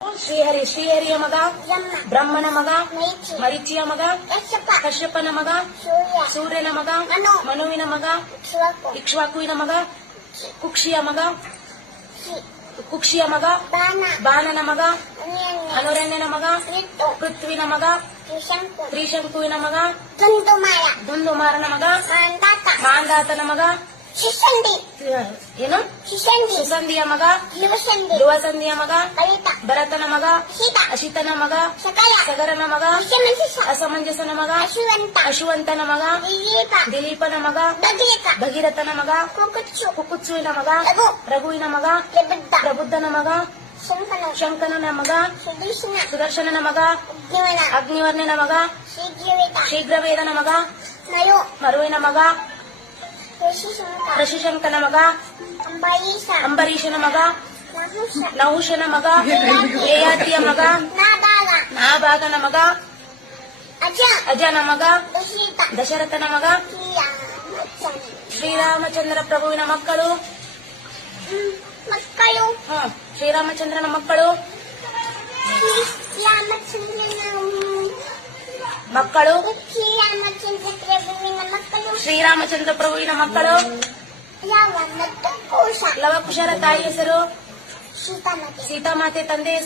ಶ್ರೀಹರಿಯ ಮಗ, ಬ್ರಹ್ಮನ ಮಗ, ಮರಿಚಿಯ ಮಗ, ಕಶ್ಯಪನ ಮಗ, ಸೂರ್ಯನ ಮಗ, ಮನುವಿನ ಮಗ, ಇಕ್ಷ್ವಾಕುವಿನ ಮಗ, ಕುಕ್ಷಿಯ ಮಗ, ಬಾಣನ ಮಗ, ಅನುರಣ್ಯನ ಮಗ, ಪೃಥ್ವಿನ ಮಗ, ತ್ರಿಶಂಕುವಿನ ಮಗ, ದುಂದುಮಾರನ ಮಗ, ಮಾಂಧಾತನ ಮಗ, ಏನು ಸುಸಂಧಿಯ ಮಗ, ಧ್ರುವಸಂಧಿಯ ಮಗ, ಭರತನ ಮಗ, ಅಶಿತನ ಮಗ, ಸಗರನ ಮಗ, ಅಸಮಂಜಸನ ಮಗ, ಅಶುವಂತನ ಮಗ, ದಿಲೀಪನ ಮಗ, ಭಗೀರಥನ ಮಗ, ಕುಕುತ್ಸುವಿನ ಮಗ, ರಘುವಿನ ಮಗ, ಪ್ರಬುದ್ಧನ ಮಗ, ಶಂಕನನ ಮಗ, ಸುದರ್ಶನನ ಮಗ, ಅಗ್ನಿವರ್ಣನ ಮಗ, ಶೀಘ್ರವೇದನ ಮಗ, ಮರುವಿನ ಮಗ, ಋಷಿಶಂಕನ ಮಗ, ಅಂಬರೀಷನ ಮಗ, ನಹುಷನ ಮಗ, ಯಯಾತಿಯ ಮಗ, ನಾಭಾಗನ ಮಗ, ಅಜನ ಮಗ, ದಶರಥನ ಮಗ, ಶ್ರೀರಾಮಚಂದ್ರ ಪ್ರಭುವಿನ ಮಕ್ಕಳು. ಶ್ರೀರಾಮಚಂದ್ರನ ಮಕ್ಕಳು ಶ್ರೀರಾಮಚಂದ್ರ ಪ್ರಭುವಿನ ಮಕ್ಕಳು. ಲವಕುಶರ ತಾಯಿ ಹೆಸರು ಸೀತಾಮಾತೆ, ತಂದೆ